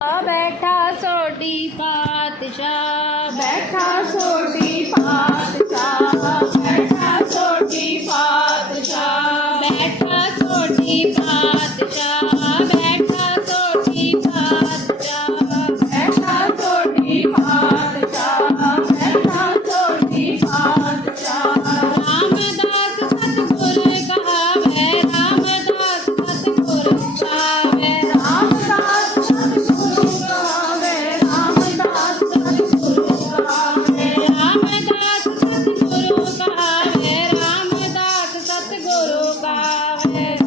ਆ ਬੈਠਾ ਸੋਢੀ ਪਾਤਸ਼ਾਹ ਬੈਠਾ ਸੋਢੀ Amen.